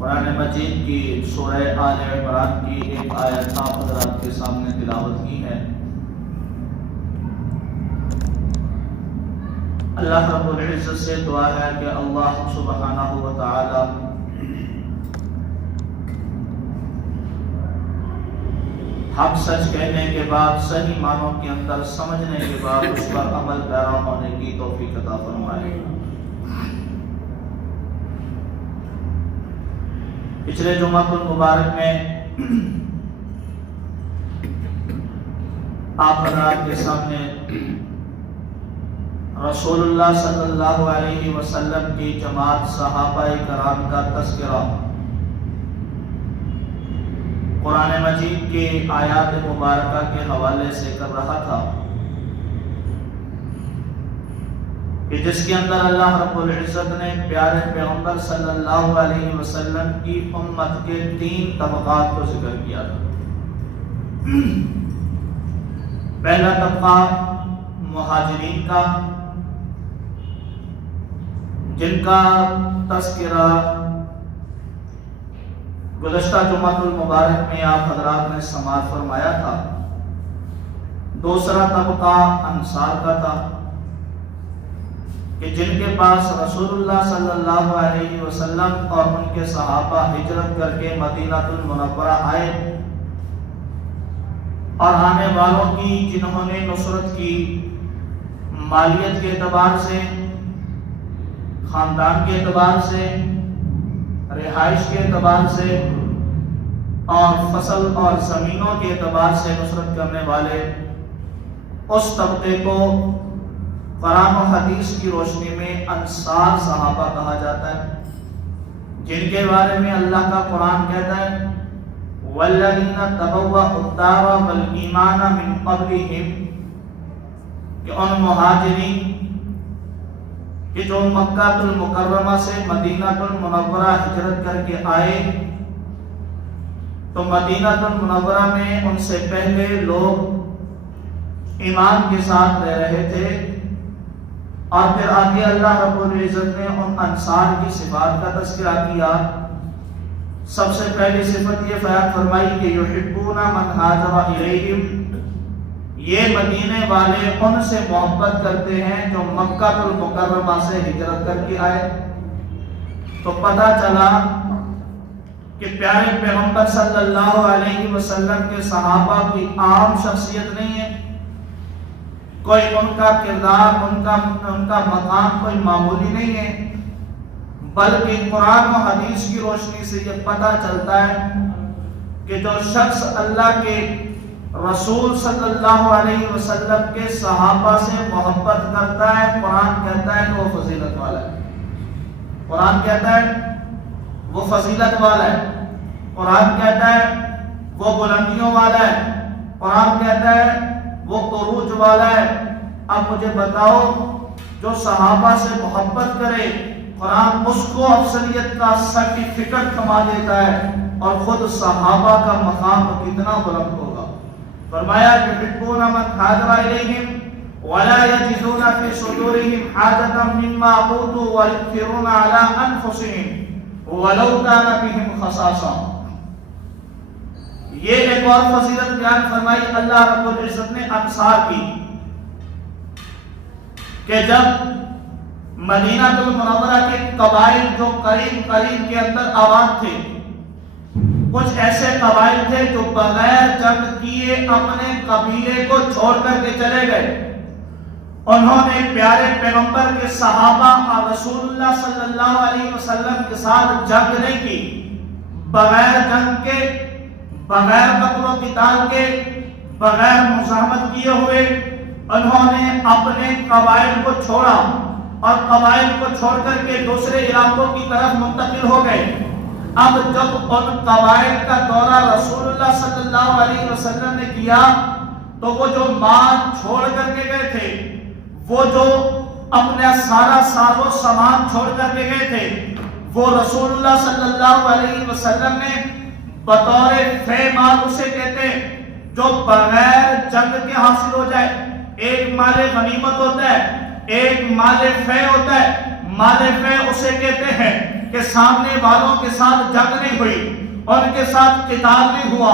قرآن مجید کی سورہ آل عمران کی ایک آیت آپ حضرات کے سامنے تلاوت کی ہے۔ اللہ رب العزت سے دعا ہے کہ اللہ سبحانہ و تعالی حق سچ کہنے کے بعد صحیح معنوں کے اندر سمجھنے کے بعد اس پر عمل پیرا ہونے کی توفیق عطا فرمائے۔ پچھلے جمعہ المبارک میں آپ حضرات کے سامنے رسول اللہ صلی اللہ علیہ وسلم کی جماعت صحابہ کرام کا تذکرہ قرآن مجید کی آیات مبارکہ کے حوالے سے کر رہا تھا کہ جس کے اندر اللہ رب العزت نے پیارے پیغمبر صلی اللہ علیہ وسلم کی امت کے 3 طبقات کو ذکر کیا تھا۔ پہلا طبقہ مہاجرین کا، جن کا تذکرہ گزشتہ جمعہ المبارک میں آپ حضرات نے سماعت فرمایا تھا۔ دوسرا طبقہ انصار کا تھا کہ جن کے پاس رسول اللہ صلی اللہ علیہ وسلم اور ان کے صحابہ ہجرت کر کے مدینہ المنورہ آئے، اور آنے والوں کی جنہوں نے نصرت کی مالیت کے اعتبار سے، خاندان کے اعتبار سے، رہائش کے اعتبار سے اور فصل اور زمینوں کے اعتبار سے نصرت کرنے والے اس طبقے کو قرآن و حدیث کی روشنی میں انصار صحابہ کہا جاتا ہے، جن کے بارے میں اللہ کا قرآن کہتا ہے وَالَّذِينَ تَبَوَّأُوا الدَّارَ وَالْإِيمَانَ مِنْ قَبْلِهِمْ، کہ ان مہاجرین کہ جو مکہ المکرمہ سے مدینہ المنورہ ہجرت کر کے آئے، تو مدینہ المنورہ میں ان سے پہلے لوگ ایمان کے ساتھ رہ رہے تھے، اور پھر آگے اللہ رب العزت نے ان انصار کی صفات کا تذکرہ کیا۔ سب سے پہلی صفت یہ بیان فرمائی کہ یحبون من ہاجر الیہم، یہ مدینے والے ان سے محبت کرتے ہیں جو مکہ المکرمہ سے ہجرت کر کے آئے۔ تو پتہ چلا کہ پیارے پیغمبر صلی اللہ علیہ وسلم کے صحابہ کی عام شخصیت نہیں ہے، کوئی ان کا کردار، ان کا مقام کوئی معمولی نہیں ہے، بلکہ قرآن و حدیث کی روشنی سے یہ پتہ چلتا ہے کہ جو شخص اللہ کے رسول صلی اللہ علیہ وسلم کے صحابہ سے محبت کرتا ہے، قرآن کہتا ہے کہ وہ فضیلت والا ہے۔ قرآن کہتا ہے وہ فضیلت والا ہے، قرآن کہتا ہے وہ بلندیوں والا ہے، قرآن کہتا ہے وہ عروج والا ہے۔ اب مجھے بتاؤ، جو صحابہ سے محبت کرے، قرآن اس کو افضلیت کا سرٹیفکیٹ کما دیتا ہے، اور خود صحابہ کا مقام کتنا بلند ہوگا۔ فرمایا کہ یحبون من ہاجر الیہم ولا یجدون فی صدورہم حاجۃ مما اوتوا ویؤثرون علی انفسہم ولو کان بہم خصاصہ۔ یہ ایک اور فضیلت بیان فرمائی اللہ رب العزت نے انصار کی کہ جب مدینہ المنورہ کے قبائل جو قریب کے اندر آباد تھے، کچھ ایسے قبائل تھے جو بغیر جنگ کیے اپنے قبیلے کو چھوڑ کر کے چلے گئے، انہوں نے پیارے پیغمبر کے صحابہ اور رسول اللہ صلی اللہ علیہ وسلم کے ساتھ جنگ نہیں کی، بغیر جنگ کے، بغیر قتل و قتال کے، بغیر مزاحمت کیے ہوئے انہوں نے اپنے قبائل کو چھوڑا، اور قبائل کو چھوڑ کر کے دوسرے علاقوں کی طرف منتقل ہو گئے۔ اب جب ان قبائل کا دورہ رسول اللہ صلی اللہ علیہ وسلم نے کیا، تو وہ جو مال چھوڑ کر کے گئے تھے، وہ جو اپنا سارا ساز و سامان چھوڑ کر کے گئے تھے، وہ رسول اللہ صلی اللہ علیہ وسلم نے بطور فے مال اسے کہتے ہیں جو بغیر جنگ کے حاصل ہو جائے۔ ایک مال غنیمت ہوتا ہے، ایک مال فے ہوتا ہے۔ مال فے اسے کہتے ہیں کہ سامنے والوں کے ساتھ جنگ نہیں ہوئی، ان کے ساتھ قتال نہیں ہوا،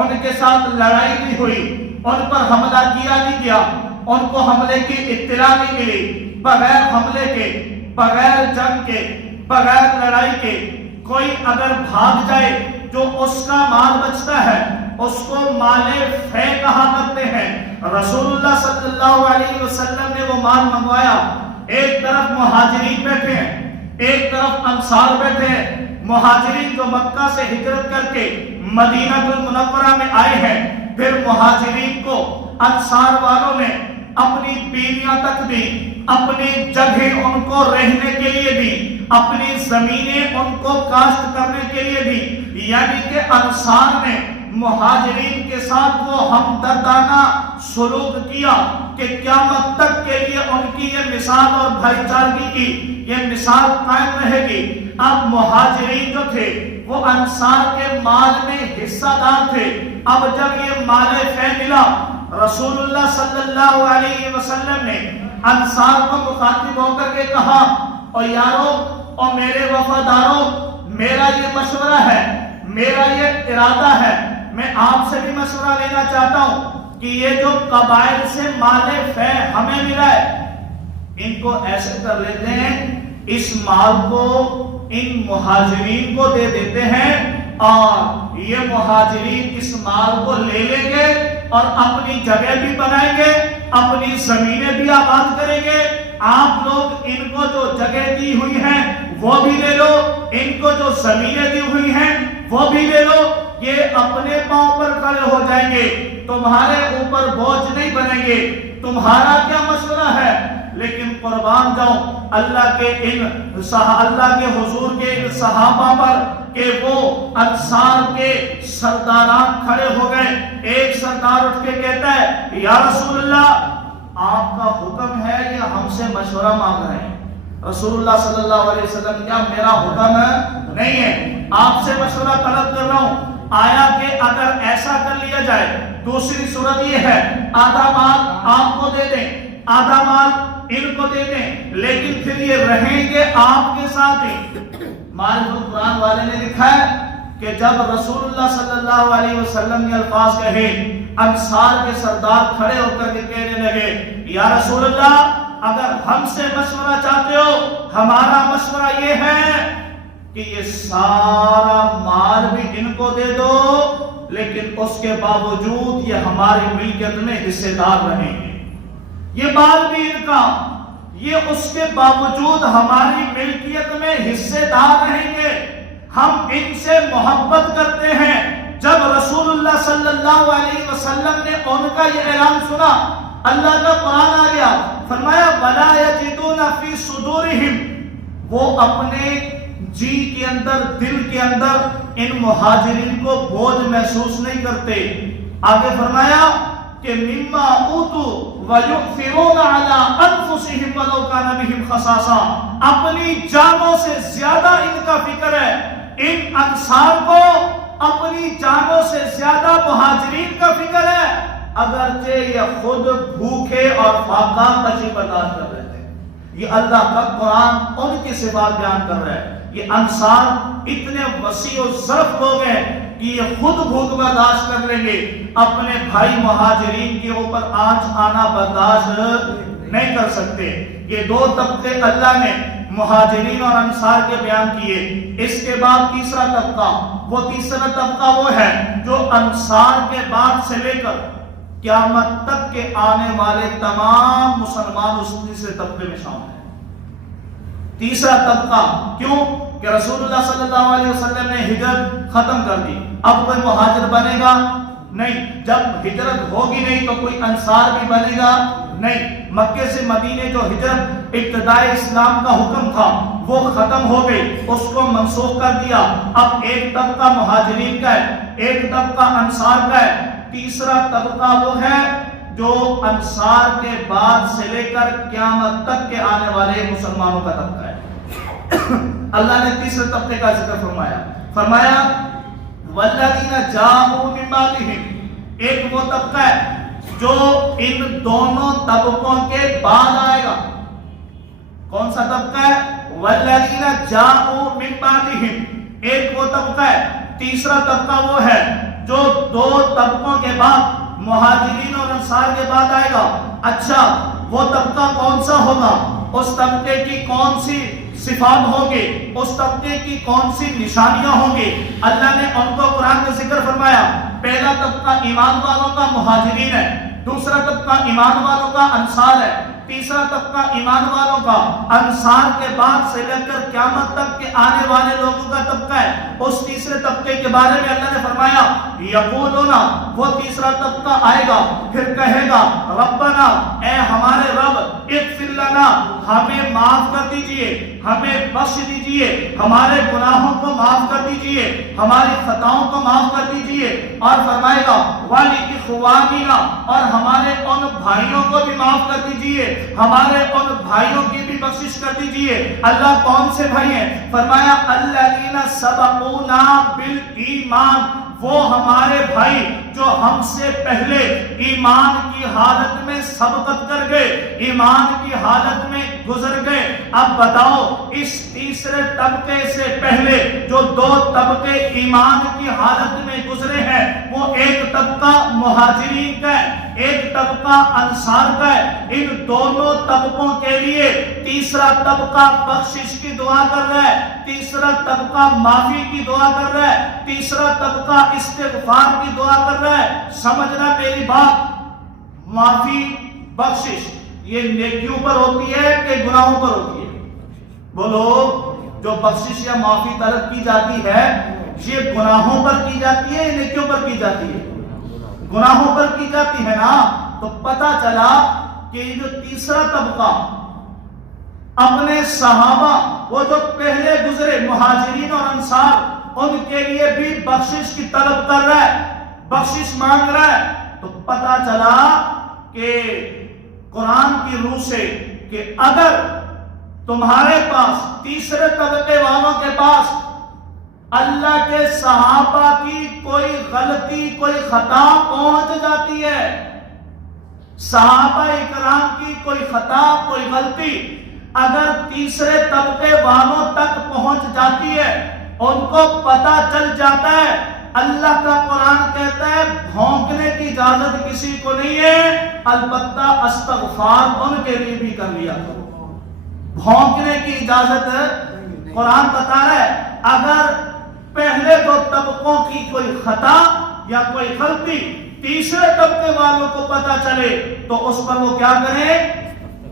ان کے ساتھ لڑائی نہیں ہوئی، ان پر حملہ کیا نہیں گیا، ان کو حملے کی اطلاع نہیں ملی، بغیر حملے کے، بغیر جنگ کے، بغیر لڑائی کے کوئی اگر بھاگ جائے جو اس کا مال بچتا ہے اس کو مال فے کہا کرتے ہیں۔ رسول اللہ صلی اللہ علیہ وسلم نے وہ مال منگوایا، ایک طرف مہاجرین بیٹھے ہیں، ایک طرف انصار بیٹھے ہیں۔ مہاجرین جو مکہ سے ہجرت کر کے مدینہ المنورہ میں آئے ہیں، پھر مہاجرین کو انصار والوں نے اپنی بیویاں تک دی، اپنی جگہ ان کو رہنے کے لیے دی، اپنی زمینیں ان کو کاشت کرنے کے لیے دی، یعنی کہ انصار نے مہاجرین کے ساتھ وہ ہمدردانہ سلوک کیا کہ قیامت تک کے لیے ان کی یہ مثال اور بھائی چارگی کی یہ مثال قائم رہے گی۔ اب مہاجرین جو تھے وہ انصار کے مال میں حصہ دار تھے۔ اب جب یہ مال فے ملا، رسول اللہ صلی اللہ علیہ وسلم نے انصار کو مخاطب ہو کر کے کہا، اور یارو اور میرے وفاداروں، میرا یہ مشورہ ہے، میرا یہ ارادہ ہے، میں آپ سے بھی مشورہ لینا چاہتا ہوں کہ یہ جو قبائل سے مال فے ہمیں ملا ہے، ان کو ایسے کر لیتے ہیں، اس مال کو ان مہاجرین کو دے دیتے ہیں اور یہ مہاجرین اس مال کو لے لیں گے اور اپنی جگہ بھی بنائیں گے، اپنی زمینیں بھی آباد کریں گے۔ آپ لوگ ان کو جو جگہ دی ہوئی ہیں وہ بھی لے لو، ان کو جو زمینیں دی ہوئی ہیں وہ بھی لے لو، یہ اپنے پاؤں پر کھڑے ہو جائیں گے، تمہارے اوپر بوجھ نہیں بنیں گے۔ تمہارا کیا مشورہ ہے؟ لیکن قربان جاؤں اللہ کے حضور کے ان صحابہ پر کہ وہ انصار کے سرداران کھڑے ہو گئے۔ ایک سردار اٹھ کے کہتا ہے، یا رسول اللہ آپ کا حکم ہے یا ہم سے مشورہ مانگ رہے ہیں؟ رسول اللہ صلی اللہ علیہ وسلم، کیا میرا حکم ہے؟ نہیں ہے، آپ سے مشورہ طلب کر رہا ہوں۔ آیا کہ اگر ایسا کر لیا جائے، دوسری صورت یہ ہے آدھا مال آپ کو دے دیں، آدھا مال ان کو دے دیں، لیکن پھر یہ رہیں گے آپ کے ساتھ ہی۔ معرفت القرآن والے نے لکھا ہے کہ جب رسول اللہ صلی اللہ علیہ وسلم نے الفاظ کہے، انصار کے سردار کھڑے ہو کر کے کہنے لگے، یا رسول اللہ اگر ہم سے مشورہ چاہتے ہو، ہمارا مشورہ یہ ہے کہ یہ سارا مال بھی ان کو دے دو، لیکن اس کے باوجود یہ ہماری ملکیت میں حصے دار رہیں گے۔ یہ مال بھی ان کا، یہ اس کے باوجود ہماری ملکیت میں حصے دار رہیں گے۔ ہم ان سے محبت کرتے ہیں۔ جب رسول اللہ صلی اللہ علیہ وسلم نے ان کا یہ اعلان سنا، اللہ کا قرآن آ گیا، فرمایا وَلَا يَجِدُونَ فِي صُدُورِهِمْ، وہ اپنے جی کے اندر، دل کے اندر ان مہاجرین کو بوجھ محسوس نہیں کرتے۔ آگے فرمایا کہ مما اوتوا ويؤثرون على انفسهم ولو كان بهم خصاصة، اپنی جانوں سے زیادہ ان کا فکر ہے۔ ان انصار کو اپنی جانوں سے زیادہ مہاجرین کا فکر ہے، اگرچہ یہ خود بھوکے اور فاقہ کشی برداشت کر رہے تھے۔ یہ اللہ کا قرآن ان کی صفات بیان کر رہا ہے۔ یہ انصار اتنے وسیع و ظرف لوگ ہیں کہ یہ خود بھوک برداشت کر لیں گے، اپنے بھائی مہاجرین کے اوپر آنچ آنا برداشت نہیں کر سکتے۔ یہ دو طبقے اللہ نے مہاجرین اور انصار کے بیان کیے۔ اس کے بعد تیسرا طبقہ، وہ تیسرا طبقہ وہ ہے جو انصار کے بعد سے لے کر قیامت تک کے آنے والے تمام مسلمان اس تیسرے طبقے میں شامل ہیں۔ تیسرا طبقہ کیوں؟ کہ رسول اللہ صلی اللہ علیہ وسلم نے ہجرت ختم کر دی، اب کوئی مہاجر بنے گا نہیں، جب ہجرت ہوگی نہیں تو کوئی انصار بھی بنے گا نہیں۔ مکے سے مدینے جو ہجرت ابتدائی اسلام کا حکم تھا وہ ختم ہو گئی، اس کو منسوخ کر دیا۔ اب ایک طبقہ مہاجرین کا ہے، ایک طبقہ انصار کا ہے، تیسرا طبقہ وہ ہے جو انصار کے بعد سے لے کر قیامت تک کے آنے والے مسلمانوں کا طبقہ ہے۔ اللہ نے تیسرے طبقے کا ذکر فرمایا والذین جاءوا من بعدہم، ایک وہ طبقہ ہے جو ان دونوں طبقوں کے بعد آئے گا۔ کون سا طبقہ ہے؟ والذین جاءوا من بعدہم، ایک وہ طبقہ ہے، تیسرا طبقہ وہ ہے جو دو طبقوں کے بعد مہاجرین اور انصار کے بعد آئے گا۔ اچھا وہ طبقہ کون سا ہوگا، اس طبقے کی کون سی صفات ہوگی، اس طبقے کی کون سی نشانیاں ہوں گی، اللہ نے ان کو قرآن میں ذکر فرمایا۔ پہلا طبقہ ایمان والوں کا مہاجرین ہے، دوسرا طبقہ ایمان والوں کا انصار ہے، تیسرا طبقہ ایمان والوں کا انصار کے بعد سے لے کر قیامت تک کے آنے والے لوگوں کا طبقہ ہے۔ اس تیسرے طبقے کے بارے میں اللہ نے فرمایا یقولون، وہ تیسرا طبقہ آئے گا پھر کہے گا ربنا، اے ہمارے رب، اغفر لنا، ہمیں معاف کر دیجئے، ہمیں بخش دیجئے، ہمارے گناہوں کو معاف کر دیجئے، ہماری خطاؤں کو معاف کر دیجئے، اور فرمائے گا وَلِإِخْوَانِنَا، اور ہمارے ان بھائیوں کو بھی معاف کر دیجئے، ہمارے ان بھائیوں کی بھی بخشش کر دیجئے۔ اللہ کون سے بھائی ہیں؟ فرمایا الذین سبقونا بالایمان، وہ ہمارے بھائی جو ہم سے پہلے ایمان کی حالت میں سبقت کر گئے، ایمان کی حالت میں گزر گئے۔ اب بتاؤ اس تیسرے طبقے سے پہلے جو دو طبقے ایمان کی حالت میں گزرے ہیں، وہ ایک طبقہ مہاجرین کا ہے، ایک طبقہ انصار کا ہے۔ ان دونوں طبقوں کے لیے تیسرا طبقہ بخشش کی دعا کر رہا ہے، تیسرا طبقہ معافی کی دعا کر رہا ہے، تیسرا طبقہ استغفار کی دعا کر رہا ہے۔ سمجھنا میری بات، معافی بخشش یہ نیکیوں پر ہوتی ہے کہ گناہوں پر ہوتی ہے؟ بولو، جو بخشش یا معافی طلب کی جاتی ہے یہ گناہوں پر کی جاتی ہے یا نیکیوں پر کی جاتی ہے؟ گناہوں پر کی جاتی ہے نا۔ تو پتہ چلا کہ یہ جو تیسرا طبقہ اپنے صحابہ وہ جو پہلے گزرے مہاجرین اور انصار، ان کے لیے بھی بخشش کی طلب کر رہا ہے، بخشش مانگ رہا ہے۔ تو پتہ چلا کہ قرآن کی روح سے کہ اگر تمہارے پاس تیسرے طبقے والوں کے پاس اللہ کے صحابہ کی کوئی غلطی کوئی خطا پہنچ جاتی ہے، صحابہ اکرام کی کوئی خطا کوئی غلطی اگر تیسرے طبقے والوں تک پہنچ جاتی ہے، ان کو پتہ چل جاتا ہے، اللہ کا قرآن کہتا ہے بھونکنے کی اجازت کسی کو نہیں ہے، البتہ استغفار ان کے لیے بھی کر لیا کرو۔ بھونکنے کی اجازت قرآن بتا رہا ہے اگر پہلے دو طبقوں کی کوئی خطا یا کوئی غلطی تیسرے طبقے والوں کو پتہ چلے تو اس پر وہ کیا کریں؟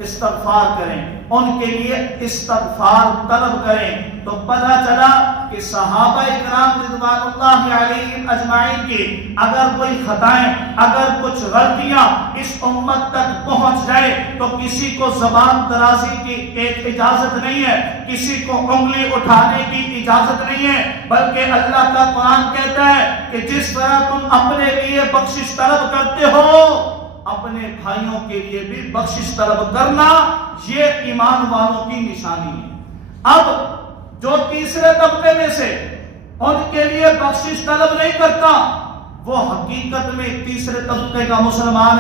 استغفار کریں، ان کے لیے استغفار طلب کریں۔ تو پتہ چلا کہ صحابہ اکرام رضوان اللہ علیہم اجمعین کی اگر کوئی خطائیں اگر کچھ غلطیاں اس امت تک پہنچ جائے تو کسی کو زبان درازی کی ایک اجازت نہیں ہے، کسی کو انگلی اٹھانے کی اجازت نہیں ہے، بلکہ اللہ کا قرآن کہتا ہے کہ جس طرح تم اپنے لیے بخشش طلب کرتے ہو اپنے بھائیوں کے لیے بھی بخشش طلب کرنا، یہ ایمان والوں کی نشانی ہے۔ اب جو تیسرے طبقے میں سے ان کے لیے بخشش طلب نہیں کرتا وہ حقیقت میں تیسرے طبقے کا مسلمان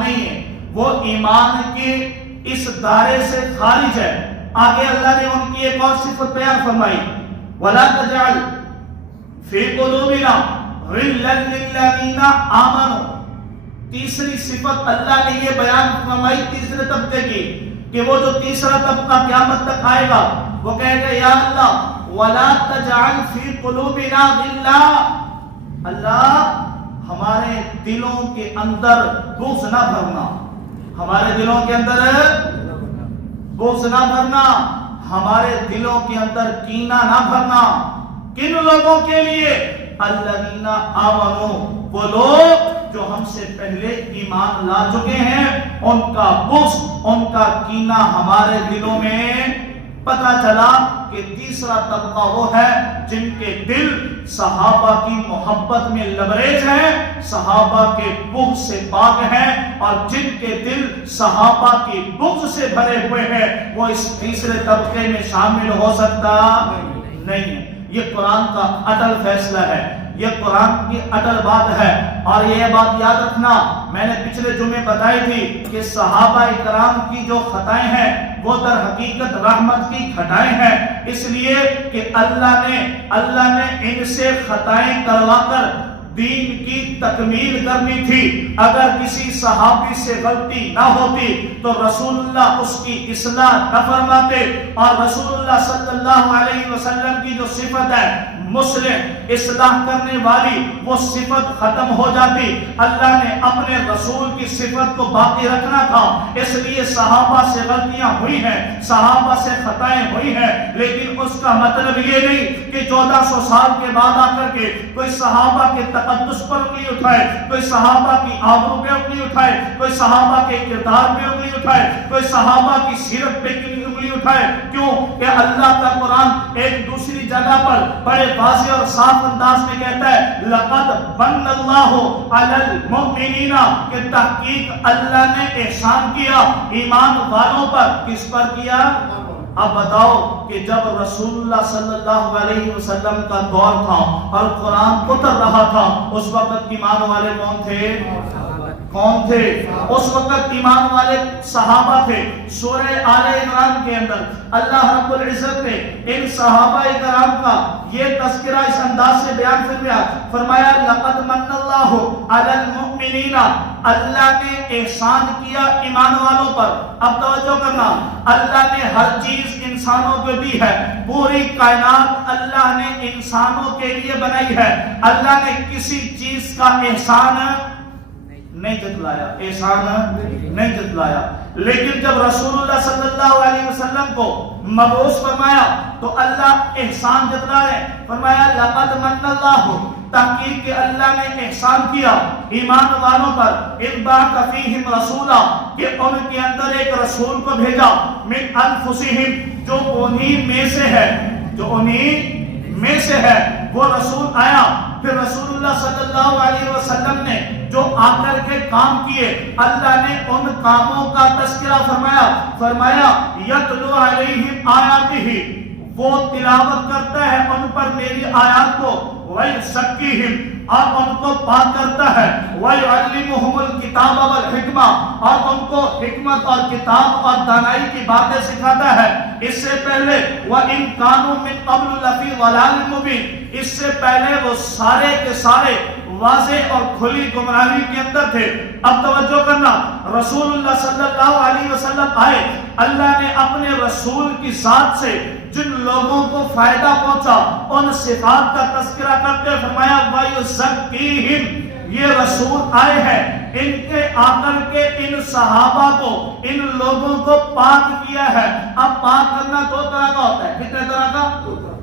نہیں ہے، وہ ایمان کے اس دائرے سے خارج ہے۔ آگے اللہ نے ان کی ایک اور صفت بیان فرمائی وَلَا تَجْعَلْ فِي قُلُوبِنَا غِلًّا لِّلَّذِينَ آمَنُوا۔ تیسری صفت اللہ نے یہ بیان فرمائی تیسرے طبقے کی کہ وہ جو تیسرا طبقہ قیامت تک آئے گا وہ کہے گا یا اللہ وَلَا تَجْعَلْ فِي قُلُوبِنَا غِلًّا، اللہ ہمارے دلوں کے اندر بغض نہ بھرنا، ہمارے دلوں کے اندر بغض نہ بھرنا، ہمارے دلوں کے اندر کینہ نہ بھرنا۔ کن لوگوں کے لیے؟ الذین آمنوا، وہ لوگ جو ہم سے پہلے ایمان لا چکے ہیں، ان کا بغض ان کا کینہ ہمارے دلوں میں۔ پتہ چلا کہ تیسرا طبقہ وہ ہے جن کے دل صحابہ کی محبت میں لبریز ہیں، صحابہ کے بغض سے پاک ہیں، اور جن کے دل صحابہ کی بغض سے بھرے ہوئے ہیں وہ اس تیسرے طبقے میں شامل ہو سکتا نہیں ہے۔ یہ قرآن کا عدل فیصلہ ہے، یہ قرآن کی اٹل بات ہے۔ اور یہ بات یاد رکھنا، میں نے پچھلے جمعے بتائی تھی کہ صحابہ کرام کی جو خطائیں ہیں وہ در حقیقت رحمت کی خطائیں ہیں، اس لیے کہ اللہ نے ان سے خطائیں کروا کر دین کی تکمیل کرنی تھی۔ اگر کسی صحابی سے غلطی نہ ہوتی تو رسول اللہ اس کی اصلاح نہ فرماتے، اور رسول اللہ صلی اللہ علیہ وسلم کی جو صفت ہے مصلح، اصلاح کرنے والی، وہ صفت ختم ہو جاتی۔ اللہ نے اپنے رسول کی صفت کو باقی رکھنا تھا، اس لیے صحابہ سے غلطیاں ہوئی ہیں، صحابہ سے خطائیں ہوئی ہیں، لیکن اس کا مطلب یہ نہیں کہ 1400 سال کے بعد آ کر کے کوئی صحابہ کے تقدس پر انگلی اٹھائے، کوئی صحابہ کی آبرو پہ انگلی اٹھائے، کوئی صحابہ کے کردار پہ انگلی اٹھائے، کوئی صحابہ کی سیرت پہ انگلی اٹھائے۔ کیوں کہ اللہ کا قرآن ایک دوسری جگہ پر بڑے واضح اور صاف انداز میں کہتا ہے لقد من اللہ علی المؤمنین، کہ تحقیق اللہ نے احسان کیا ایمان والوں پر۔ کس پر کیا؟ اب بتاؤ کہ جب رسول اللہ صلی اللہ علیہ وسلم کا دور تھا اور قرآن اتر رہا تھا، اس وقت ایمان والے کون تھے؟ اس وقت ایمان والے صحابہ تھے۔ سورہ آل عمران کے اندر اللہ رب العزت نے ان صحابہ کرام کا یہ تذکرہ اس انداز سے بیان فرمایا لقد من اللہ علی المؤمنین، اللہ نے احسان کیا ایمان والوں پر۔ اب توجہ کرنا، اللہ نے ہر چیز انسانوں کو دی ہے، پوری کائنات اللہ نے انسانوں کے لیے بنائی ہے، اللہ نے کسی چیز کا احسان نہیں جتلایا، احسان نہیں جتلایا۔ لیکن جب رسول اللہ صلی اللہ علیہ وسلم کو مبعوث فرمایا تو اللہ احسان جتلائے، فرمایا لقد من اللہ، تحقیق کہ اللہ نے احسان کیا ایمان والوں پر، اذ بعث فیہم رسولا، کہ ان کے اندر ایک رسول کو بھیجا، من انفسہم، جو انہی میں سے ہے، وہ رسول آیا۔ پھر رسول اللہ صلی اللہ علیہ وسلم نے جو آ کر کے کام کیے، اللہ نے ان کاموں کا تذکرہ فرمایا یتلو علیہم آیاتہ، وہ تلاوت کرتا ہے ان پر میری آیات کو، وَيُزَكِّيهِمْ، اور ان کو پاک کرتا ہے، وَيُعَلِّمُهُمُ الْكِتَابَ وَالْحِکْمَةَ، اور ان کو حکمت اور کتاب اور دانائی کی باتیں سکھاتا ہے۔ اس سے پہلے وَإِن كَانُوا مِن قَبْلُ لَفِي ضَلَالٍ مُبِينٍ، اس سے پہلے وہ سارے کے سارے واضح اور کھلی گمراہی کے اندر تھے۔ اب توجہ کرنا، رسول اللہ صلی اللہ علیہ وسلم آئے، اللہ نے اپنے رسول کی ذات سے جن لوگوں کو فائدہ پہنچا ان صفات کا تذکرہ کرتے فرمایا وَيُزَكِّيهِمْ، یہ رسول آئے ہیں، ان کے آ کر کے ان صحابہ کو، ان لوگوں کو پاک کیا ہے۔ اب پاک کرنا دو طرح کا ہوتا ہے، کتنے طرح کا؟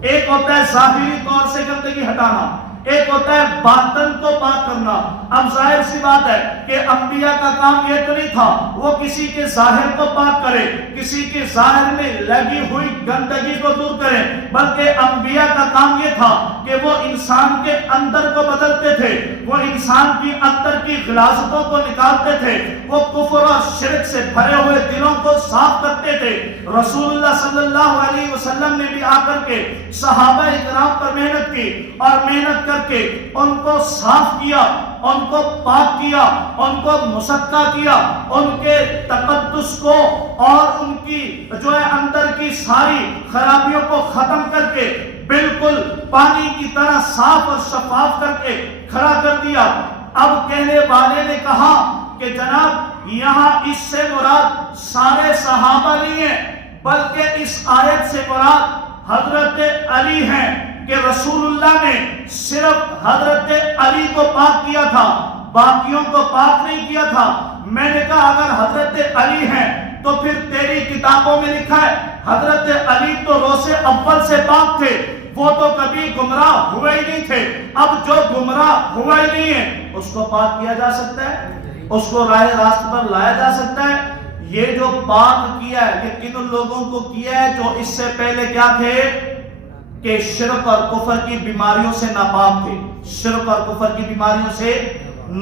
ایک ہوتا ہے ظاہری طور سے گندگی ہٹانا، ایک ہوتا ہے باطن کو پاک کرنا۔ اب ظاہر سی بات ہے کہ انبیاء کا کام یہ تو نہیں تھا وہ کسی کے ظاہر کو پاک کرے، کسی کے ظاہر میں لگی ہوئی گندگی کو دور کرے، بلکہ انبیاء کا کام یہ تھا کہ وہ انسان کے اندر کو بدلتے تھے، وہ انسان کی اندر کی غلاظتوں کو نکالتے تھے، وہ کفر اور شرک سے بھرے ہوئے دلوں کو صاف کرتے تھے۔ رسول اللہ صلی اللہ علیہ وسلم نے بھی آ کر کے صحابہ کرام پر محنت کی، اور محنت کر کے ان کو صاف کیا، ان کو پاک کیا، ان کو مصفا کیا، ان کے تقدس کو اور ان کی جو ہے اندر کی ساری خرابیوں کو ختم کر کے بالکل پانی کی طرح صاف اور شفاف کر کے کھڑا کر دیا۔ اب کہنے والے نے کہا کہ جناب یہاں اس سے مراد سارے صحابہ نہیں ہیں، بلکہ اس آیت سے مراد حضرت علی ہیں، کہ رسول اللہ نے صرف حضرت علی کو پاک کیا تھا، باقیوں کو پاک نہیں کیا تھا۔ میں نے کہا اگر حضرت علی ہیں تو پھر تیری کتابوں میں لکھا ہے حضرت علی تو روز اول سے پاک تھے، وہ تو کبھی گمراہ ہوئے ہی نہیں تھے۔ اب جو گمراہ ہوا ہی نہیں ہے اس کو پاک کیا جا سکتا ہے، اس کو راہ راست پر لایا جا سکتا ہے۔ یہ جو پاک کیا ہے یہ کن لوگوں کو کیا ہے جو اس سے پہلے کیا تھے کہ شرک اور کفر کی بیماریوں سے ناپاک تھے، شرک اور کفر کی بیماریوں سے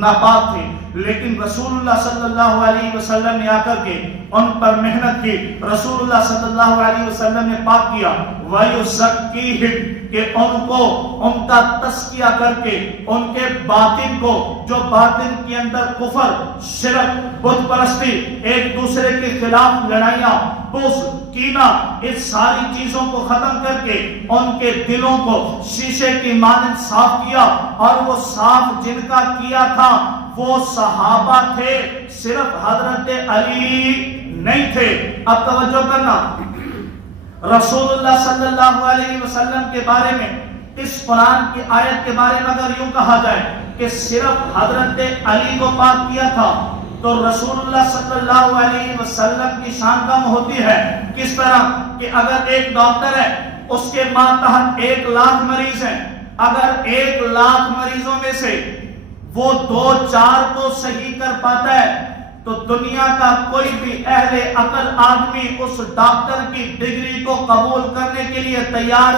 ناپاک تھے، لیکن رسول اللہ صلی اللہ علیہ وسلم نے آ کر کے ان پر محنت کی. رسول اللہ صلی اللہ علیہ وسلم نے پاک کیا وَيُزَكِّيهِمْ کہ ان کو ان کا تزکیہ کر کے ان کے باطن کو، جو باطن کے اندر کفر، شرک، بت پرستی، ایک دوسرے کے خلاف لڑائیاں، بغض، کینہ، اس ساری چیزوں کو ختم کر کے ان کے دلوں کو شیشے کی مانند صاف کیا. اور وہ صاف جن کا کیا تھا وہ صحابہ تھے، صرف حضرت علی نہیں تھے. اب توجہ کرنا، رسول اللہ صلی اللہ علیہ وسلم کے بارے میں اس قرآن کی آیت کے بارے میں اگر یوں کہا جائے کہ صرف حضرت علی کو پاک کیا تھا تو رسول اللہ صلی اللہ علیہ وسلم کی شان کم ہوتی ہے. کس طرح کہ اگر ایک ڈاکٹر ہے، اس کے ماتحت 1,00,000 مریض ہیں، اگر 1,00,000 مریضوں میں سے وہ 2-4 کو صحیح کر پاتا ہے تو دنیا کا کوئی بھی اہل عقل آدمی اس ڈاکٹر کی ڈگری کو قبول کرنے کے لیے تیار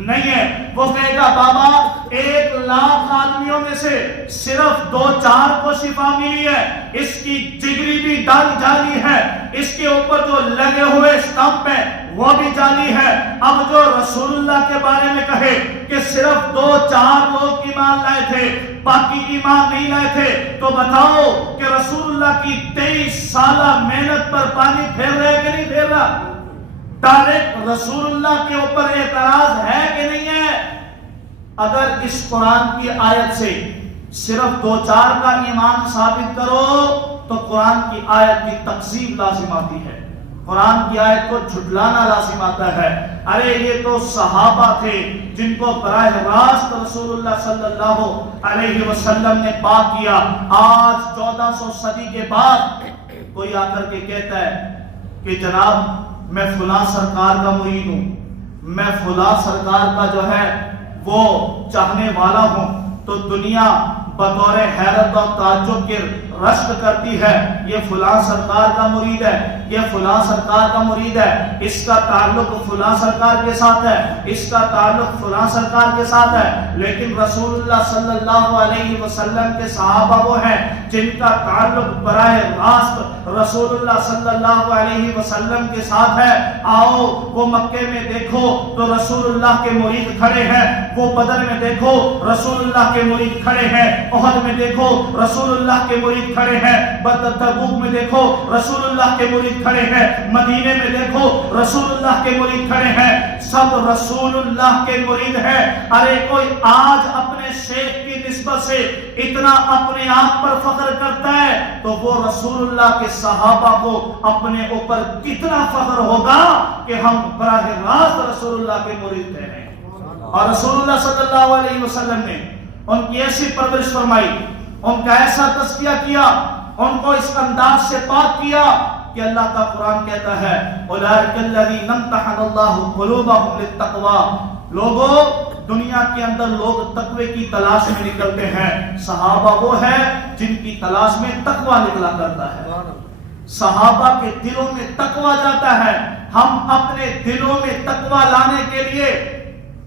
نہیں ہے. وہ کہے گا بابا 1,00,000 آدمیوں میں سے صرف 2-4 کو شفا ملی ہے، اس کی ڈگری بھی جعلی ہے، اس کے اوپر جو لگے ہوئے اسٹمپ ہے وہ بھی جعلی ہے. اب جو رسول اللہ کے بارے میں کہے کہ صرف 2-4 لوگ ایمان لائے تھے، باقی ایمان نہیں لائے تھے، تو بتاؤ کہ رسول اللہ کی 23 سالہ محنت پر پانی پھیر رہے کہ نہیں پھیر رہا؟ ڈائریکٹ رسول اللہ کے اوپر اعتراض ہے کہ نہیں ہے؟ اگر اس قرآن کی آیت سے صرف 2-4 کا ایمان ثابت کرو تو قرآن کی آیت کی تکذیب لازم آتی ہے، قرآن کی آیت کو جھٹلانا لازم آتا ہے. ارے یہ تو صحابہ تھے جن کو براہ راست رسول اللہ صلی اللہ علیہ وسلم نے پاک کیا. آج 1400 صدی کے بعد کوئی آ کر کے کہتا ہے کہ جناب میں فلاں سرکار کا مرید ہوں، میں فلاں سرکار کا جو ہے وہ چاہنے والا ہوں، تو دنیا بطور حیرت اور تعجب کے رشک کرتی ہے یہ فلاں سرکار کا مرید ہے، یہ فلاں سرکار کا مرید ہے، اس کا تعلق فلاں سرکار کے ساتھ ہے، اس کا تعلق فلاں سرکار کے ساتھ ہے. لیکن رسول اللہ صلی اللہ علیہ وسلم کے صحابہ وہ ہیں جن کا تعلق براہ راست رسول اللہ صلی اللہ علیہ وسلم کے ساتھ ہے. آؤ وہ مکے میں دیکھو تو رسول اللہ کے مرید کھڑے ہیں، وہ بدر میں دیکھو رسول اللہ کے مرید کھڑے ہیں، احد میں دیکھو رسول اللہ کے مرید کھڑے ہیں، تبوک میں دیکھو رسول اللہ کے مرید کھڑے ہیں، مدینے میں دیکھو رسول اللہ کے مرید کھڑے ہیں، سب رسول اللہ کے مرید ہیں. ارے کوئی آج اپنے شیخ کی نسبت سے اتنا اپنے آپ پر فخر کرتا ہے تو وہ رسول اللہ کے صحابہ کو اپنے اوپر کتنا فخر ہوگا کہ ہم براہ راست رسول اللہ کے مرید ہیں. اور رسول اللہ صلی اللہ علیہ وسلم نے ان کی ایسی پرورش فرمائی، ان کا ایسا تزکیہ کیا، ان کو اس انداز سے پاک کیا کہ اللہ کا قرآن کہتا ہے اولئک الذین امتحن اللہ قلوبہم للتقوی. لوگوں دنیا کے اندر لوگ تقوی کی تلاش میں نکلتے ہیں، صحابہ وہ ہیں جن کی تلاش میں تقوی نکلا کرتا ہے. صحابہ کے دلوں میں تقوی جاتا ہے. ہم اپنے دلوں میں تقوی لانے کے لیے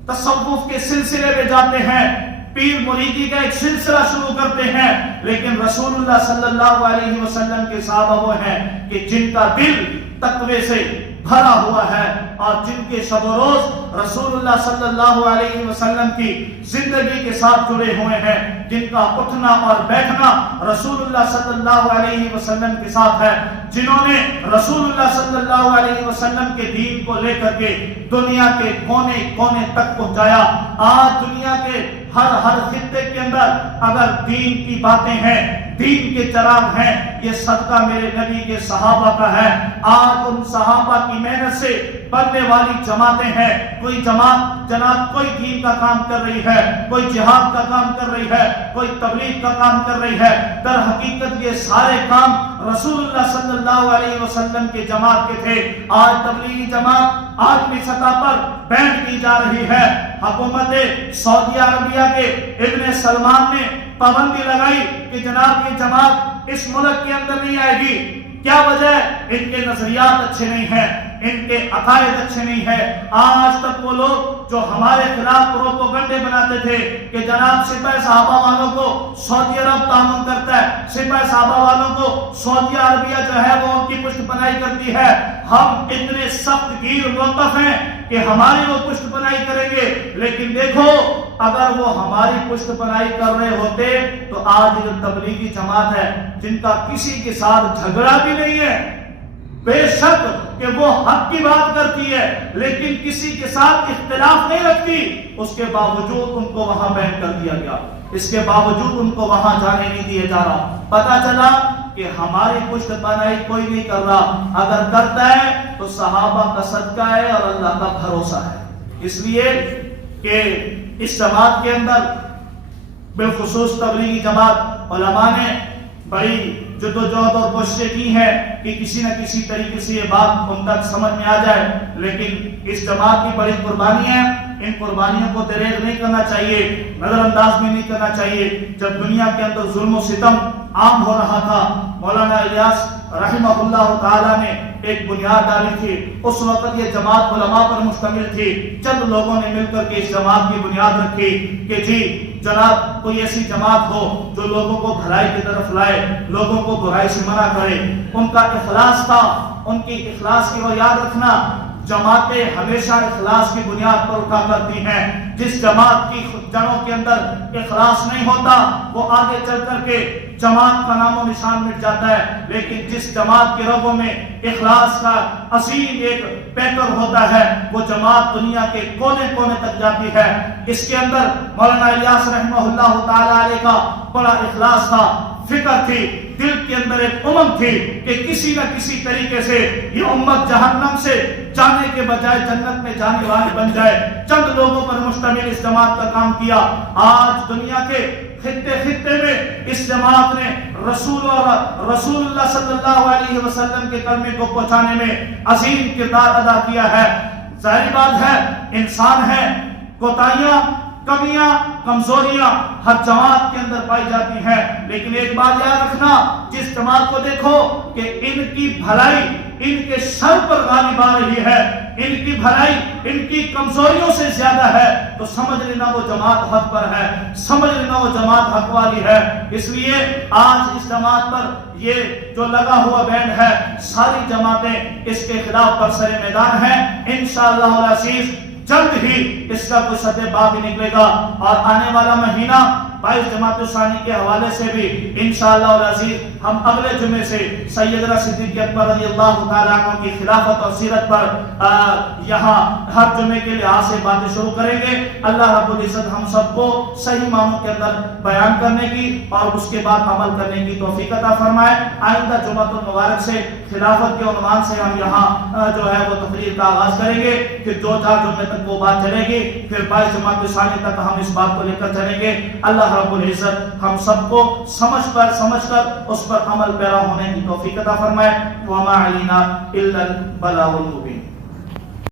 تصوف کے سلسلے میں جاتے ہیں، پیر مریدی کا ایک سلسلہ شروع کرتے ہیں، لیکن رسول اللہ صلی اللہ علیہ وسلم کے صحابہ وہ ہیں کہ جن کا دل تقوی سے بھرا ہوا ہے اور جن کے شب و روز رسول اللہ صلی اللہ علیہ وسلم کی زندگی کے ساتھ جڑے ہوئے ہیں، جن کا اٹھنا اور بیٹھنا رسول اللہ صلی اللہ علیہ وسلم کے ساتھ ہے، جنہوں نے رسول اللہ صلی اللہ علیہ وسلم کے دین کو لے کر کے دنیا کے کونے کونے تک پہنچایا. آج دنیا کے ہر خطے کے اندر اگر دین کی باتیں ہیں، دین کے چراغ ہیں، یہ صدقہ میرے نبی کے صحابہ کا ہے. آج ان صحابہ کی محنت سے بننے والی جماعتیں ہیں. کوئی جماعت جناب کوئی دین کا کام کر رہی ہے، کوئی جہاد کا کام کر رہی ہے، کوئی تبلیغ کا کام کر رہی ہے. در حقیقت یہ سارے کام رسول اللہ صلی اللہ علیہ وسلم کے جماعت کے تھے. آج تبلیغی جماعت عالمی سطح پر بینڈ کی جا رہی ہے. حکومت سعودی عربیہ کے ابن سلمان نے پابندی لگائی کہ جناب یہ جماعت اس ملک کے اندر نہیں آئے گی. کیا وجہ ہے؟ ان کے نظریات اچھے نہیں ہیں، ان کے عقائد اچھے نہیں ہیں. آج تک وہ لوگ جو ہمارے خلاف پروپیگنڈے بناتے تھے کہ جناب سپاہ صحابہ والوں کو سعودی عرب تعاون کرتا ہے، سپاہ صحابہ والوں کو سعودی عربیہ جو ہے وہ ان کی پشت پناہی کرتی ہے، ہم اتنے سخت گیر موقف ہیں کہ ہماری وہ پشت پناہی کریں گے، لیکن دیکھو اگر وہ ہماری پشت پناہی کر رہے ہوتے تو آج جو تبلیغی جماعت ہے جن کا کسی کے ساتھ جھگڑا بھی نہیں ہے، بے شک کہ وہ حق کی بات کرتی ہے لیکن کسی کے ساتھ اختلاف نہیں رکھتی، اس کے باوجود ان کو وہاں بین کر دیا گیا، اس کے باوجود ان کو وہاں جانے نہیں دیا جا رہا۔ پتا چلا کہ ہماری پشت پناہی کوئی نہیں کر رہا، اگر کرتا ہے تو صحابہ کا صدقہ ہے اور اللہ کا بھروسہ ہے۔ اس لیے کہ اس جماعت کے اندر بالخصوص تبلیغی جماعت علماء نے بڑی جدوجہد اور کوششیں کی ہیں کہ کسی نہ کسی طریقے سے یہ بات ان تک سمجھ میں آ جائے، لیکن اس جماعت کی بڑی قربانی ہے، ان قربانیوں کو دریغ نہیں کرنا چاہیے، نظر انداز بھی نہیں کرنا چاہیے۔ جب دنیا کے اندر ظلم و ستم عام ہو رہا تھا، مولانا الیاس رحمہ اللہ تعالیٰ نے ایک بنیاد ڈالی تھی، اس وقت یہ جماعت علماء پر مشتمل تھی، چند لوگوں نے مل کر کے اس جماعت کی بنیاد رکھی کہ جی جناب کوئی ایسی جماعت ہو جو لوگوں کو بھلائی کی طرف لائے، لوگوں کو برائی سے منع کرے۔ ان کا اخلاص تھا، ان کی اخلاص کی وہ یاد رکھنا، جماعتیں ہمیشہ اخلاص کی بنیاد پر اٹھا کرتی ہیں، جس جماعت کی جڑوں کے اندر اخلاص نہیں ہوتا وہ آگے چل کر کے جماعت کا نام و نشان مٹ جاتا ہے، لیکن جس جماعت کے رگوں میں اخلاص کا عظیم ایک پیکر ہوتا ہے وہ جماعت دنیا کے کونے کونے تک جاتی ہے۔ اس کے اندر مولانا الیاس رحمہ اللہ تعالی علیہ کا بڑا اخلاص تھا، فکر تھی، دل کے اندر ایک امنگ تھی کہ کسی نہ کسی طریقے سے یہ امت جہنم سے جانے کے بجائے جنت میں جانے والی بن جائے۔ چند لوگوں پر مشتمل اس جماعت کا کام کیا، آج دنیا کے خطے خطے میں اس جماعت نے رسول اللہ صلی اللہ علیہ وسلم کے کلمے کو پہنچانے میں عظیم کردار ادا کیا ہے۔ ظاہری بات ہے انسان ہے، کوتاہیاں، کمیاں، کمزوریاں ہر جماعت کے اندر پائی جاتی ہیں، لیکن ایک بات یاد رکھنا، جس جماعت کو دیکھو کہ ان کی بھلائی ان کے شر پر غالب آ رہی ہے، ان کی بھلائی ان کی کمزوریوں سے زیادہ ہے، تو سمجھ لینا وہ جماعت حق پر ہے، سمجھ لینا وہ جماعت حق والی ہے۔ اس لیے آج اس جماعت پر یہ جو لگا ہوا بینڈ ہے، ساری جماعتیں اس کے خلاف برسر میدان ہیں۔ انشاءاللہ العزیز جلد ہی اس کا کوئی سد باب بھی نکلے گا، اور آنے والا مہینہ 22 جماعت ثانی کے حوالے سے بھی انشاءاللہ العزیز ہم اگلے جمعے سے سیدنا صدیق اکبر رضی اللہ تعالیٰ عنہ کی خلافت اور سیرت پر یہاں ہر جمعے کے لحاظ سے باتیں شروع کریں گے۔ اللہ رب العزت ہم سب کو صحیح معنوں کے اندر بیان کرنے کی اور اس کے بعد عمل کرنے کی توفیق عطا فرمائے۔ آئندہ جمعۃ المبارک سے خلافت کے عنوان سے ہم یہاں جو ہے وہ تقریر کا آغاز کریں گے، پھر 2-4 جمعے تک وہ بات چلے گی، پھر 22 جماعت ثانی تک ہم اس بات کو لے کر چلیں گے۔ اللہ رب العزت ہم سب کو سمجھ کر اس پر عمل پیرا ہونے کی توفیق عطا فرمائے۔ وما علینا الا البلاغ المبین۔